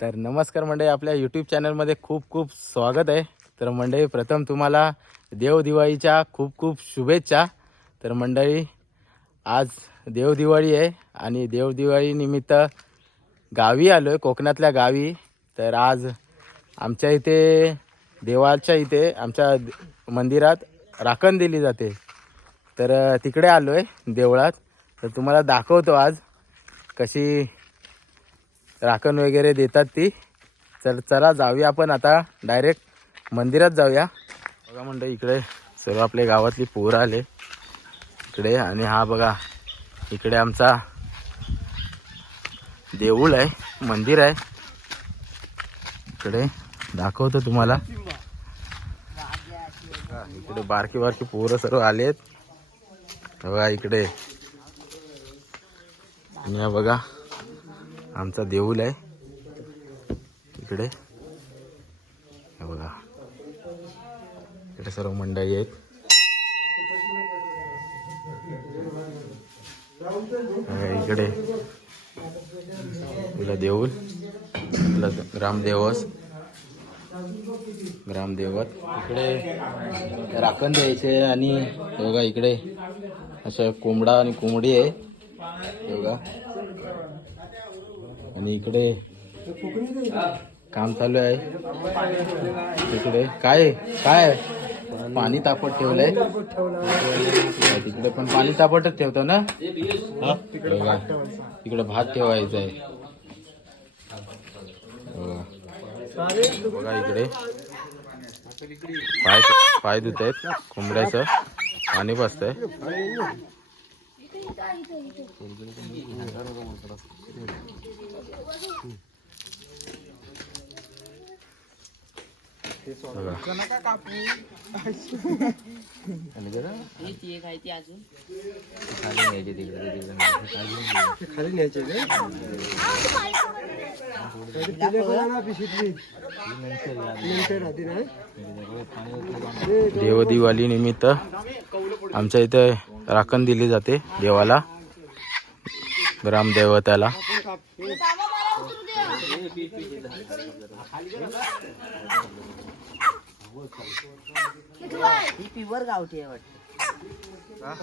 तर नमस्कार मंडळी आपल्या यूट्यूब चॅनलमध्ये खूप खूप स्वागत आहे. तर मंडळी प्रथम तुम्हाला देवदिवाळीच्या खूप खूप शुभेच्छा. तर मंडळी आज देवदिवाळी आहे आणि देवदिवाळीनिमित्त गावी आलो आहे कोकणातल्या गावी. तर आज आमच्या इथे देवाच्या इथे आमच्या मंदिरात राखण दिली जाते. तर तिकडे आलो आहे देवळात. तर तुम्हाला दाखवतो आज कशी राखण वगैरे देतात ती. चल चला जाऊया आपण आता. डायरेक्ट मंदिरात जाऊया. बघा म्हणतं इकडे सर्व आपले गावातली पोरं आले. इकडे आणि हा बघा इकडे आमचा देऊळ आहे मंदिर आहे. इकडे दाखवतो तुम्हाला. इकडे बारकी बारकी पोरं सर्व आलेत. बघा इकडे. बघा आमचा देऊळ आहे. इकडे. हे बघा. इकडे सर्व मंडळी आहेत. इकडे. तुला देऊळ तुला ग्रामदेवस. ग्रामदेवत. इकडे राखण द्यायचे आणि बघा इकडे. असं कोंबडा आणि कोंबडी आहे. बघा. आणि इकडे काम चालू आहे. इकडे काय काय पाणी तापत ठेवलंय. तिकडे पण पाणी तापटच ठेवतो ना? तिकडे भात ठेवायचा आहे. बघा. इकडे. पाय पाय धुत आहेत कोंबड्याचं. पाणी बसतंय. आहे खाली न्यायचे देवदिवाळी निमित्त आमच्या इथे राखण दिली जाते देवाला ग्रामदेवताला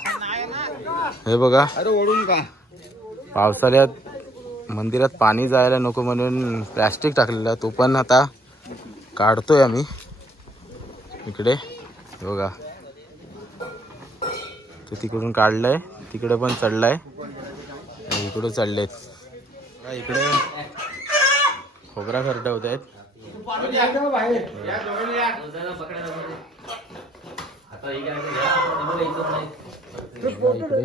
हे बघा अरे ओढून का पावसाळ्यात मंदिरात पाणी जायला नको म्हणून प्लॅस्टिक टाकलेला तो पण आता काढतोय आम्ही. इकडे बघा. तो तिकडून काढलाय. तिकडे पण चढलाय. आणि इकडे चढलेत. इकडे खोबरा खरडवत आहेत. इकडे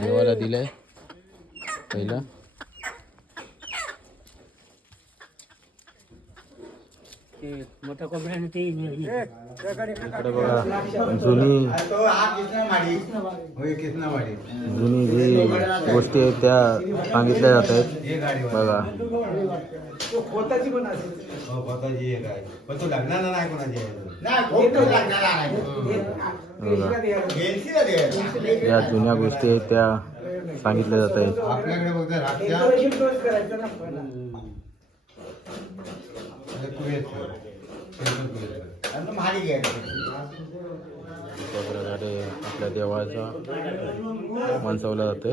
देवाला दिलंय पहिला. इकडे बघा जुनी जुनी जी गोष्टी आहेत त्या सांगितल्या जात आहेत बघा. बघा या जुन्या गोष्टी आहेत त्या सांगितल्या जात आहेत आपल्याकडे आपल्या देवाचा मानसवला जाते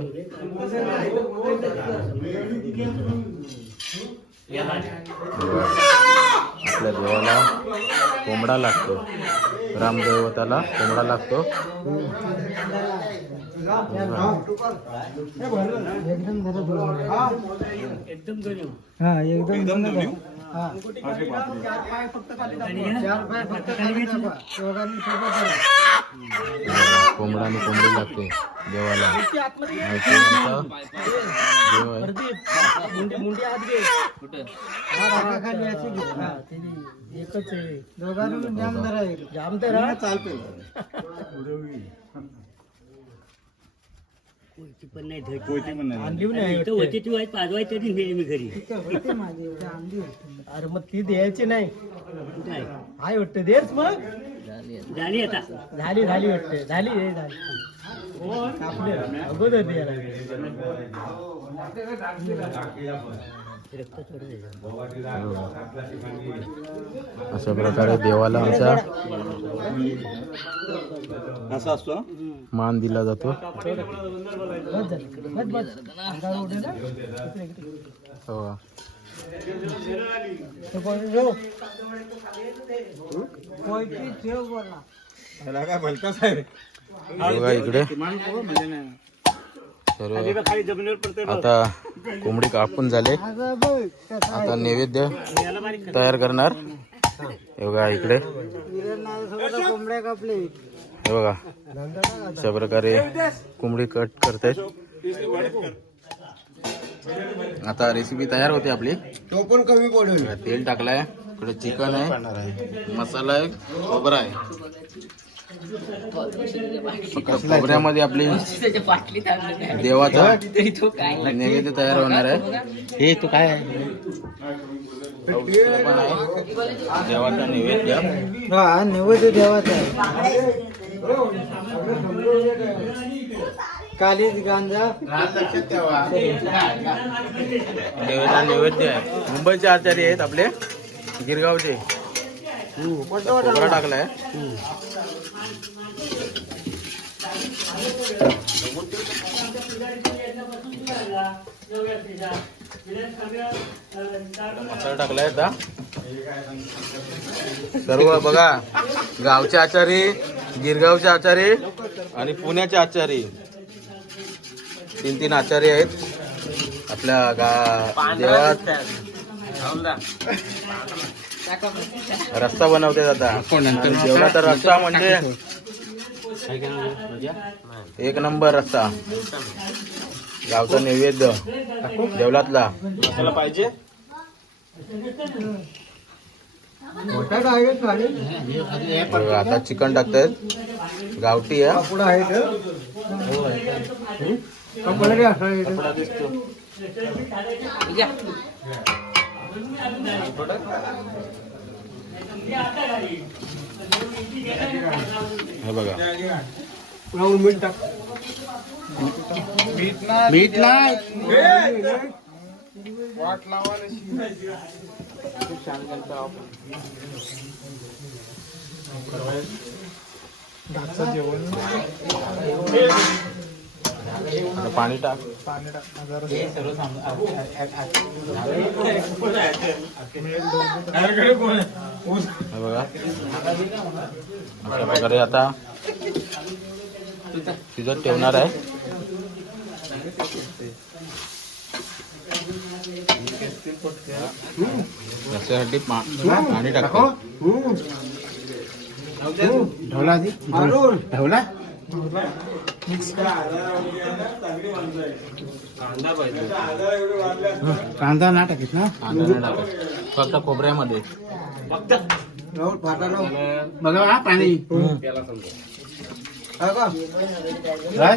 आपल्या देवाला कोंबडा लागतो. रामदेवताला कोंबडा लागतो. एकदम हा. कोंबडा आणि कोंबडी लागते देवाला. देव आहे घे. एकच आहे. जाम कोणती पण नाही धड. आणली नाही. इथं होती ती वाईट पाजवाय तरी नेली मी घरी अरे मग ती द्यायची नाही. नाही हाय वाटतं. देच मग. झाली आता. झाली झाली वाटतं. झाली हे झाली. आपले अगोदर द्यायला अशा प्रकारे देवाला आमच्या असा असतो मान दिला जातो. हो. काय इकडे सर्व आता कोंबडी कापून झाले. आता नैवेद्य तयार करणार हे बघा इकडे. कोंबड्या कापले हे बघा अशा प्रकारे कोंबडी कट करते आता रेसिपी तयार होते आपली. तो पण कमी पडेल. तेल टाकलाय इकडे चिकन आहे मसाला आहे खोबरा आहे. खोबऱ्यामध्ये आपली देवाचा नैवेद्य तयार होणार आहे. हे तू काय आहे? देवाचा नैवेद्य. हा नैवेद्य देवाचा आहे. कालीच गांजा. देवाचा नैवेद्य आहे. मुंबईचे आचार्य आहेत आपले. गिरगावचे. खोबरा टाकलाय. मसाला टाकलाय आता. सर्व बघा गावचे आचारी गिरगावचे आचारी आणि पुण्याचे आचारी. तीन तीन आचारी आहेत. आपल्या गा रस्ता बनवते आता. आणि तर रस्ता म्हणजे एक नंबर रस्ता. गावचा नैवेद्य. देवलातला त्याला पाहिजे? आता चिकन टाकतायत. गावठी हे? बघा. राहून मीठ टाक नाही वाट लावायला पाणी टाक. हे बघा. अशा प्रकारे आता शिजत ठेवणार आहे. रस्त्यासाठी पा- पाणी टाकतो. ढवला आधी. मारून. ढवला. कांदा ना टाकीत ना? कांदा नाही टाकत. फक्त खोबऱ्यामध्ये. राहुल फाटा लाव. बघा पाणी. हा.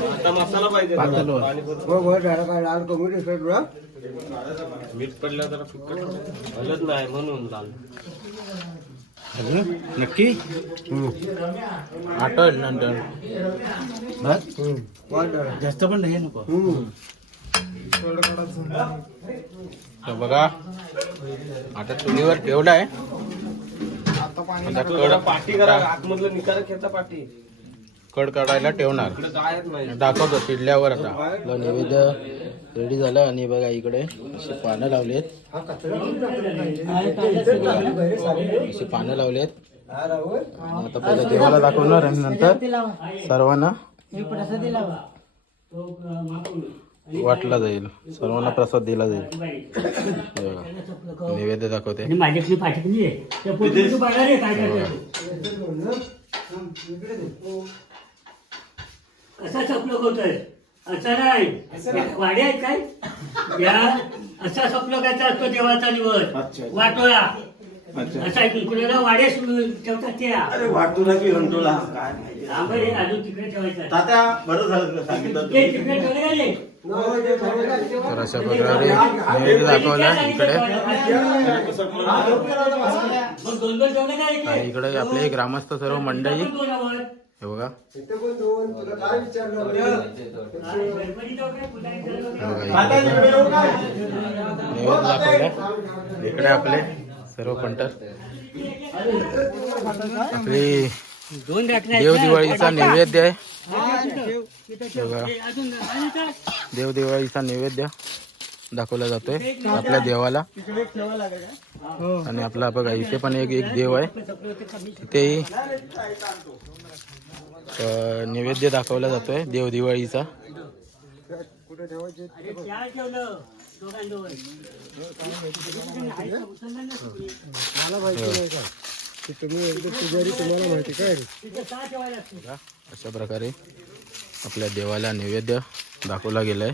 हो हो. लाल. दिसत तुला झालं? नक्की नंतर झाला. जास्त पण नाही नको. तर बघा आता चुलीवर ठेवलाय. पाठी करा आतमधलं निकाल खेचा पाठी. कड काढायला ठेवणार. दाखवतो शिडल्यावर आता. आपलं नैवेद्य रेडी झालं आणि बघा इकडे अशी पानं लावलेत. अशी पानं लावलेत. हा आता पहिलं देवाला दाखवणार आणि नंतर सर्वांना एक प्रसाद दिला वाटला जाईल. सर्वांना प्रसाद दिला जाईल. हे. नैवेद्य दाखवते. माझ्याकडे कसा स्वप्न होतोय. असा नाही. वाडे आहेत काय? या असा स्वप्न करायचा असतो देवाचा दिवस? वाटोळा. असा कुणाला वाडे सुरू ठेवतात त्या? अरे वाटूला की हंटोला काय माहिती. अजून तिकडे ठेवायचं. तात्या बरं झालं तुला सांगितलं ते तिकडे ठेवले का रे? तर अशा प्रकारे नैवेद्य दाखवला इकडे? मग दोन दोन ठेवले का? इकडे? आणि इकडे आपले ग्रामस्थ सर्व मंडळी दोन. हे बघा. इकडे आपले सर्व पंटर. आपली देव दिवाळीचा नैवेद्य आहे. देव दिवाळीचा नैवेद्य दाखवला जातोय आपल्या देवाला. आणि आपला बघा इथे पण एक एक देव आहे. तिथेही अ, नैवेद्य दाखवला जातोय देव दिवाळीचा. अशा प्रकारे आपल्या देवाला नैवेद्य दाखवला गेलाय.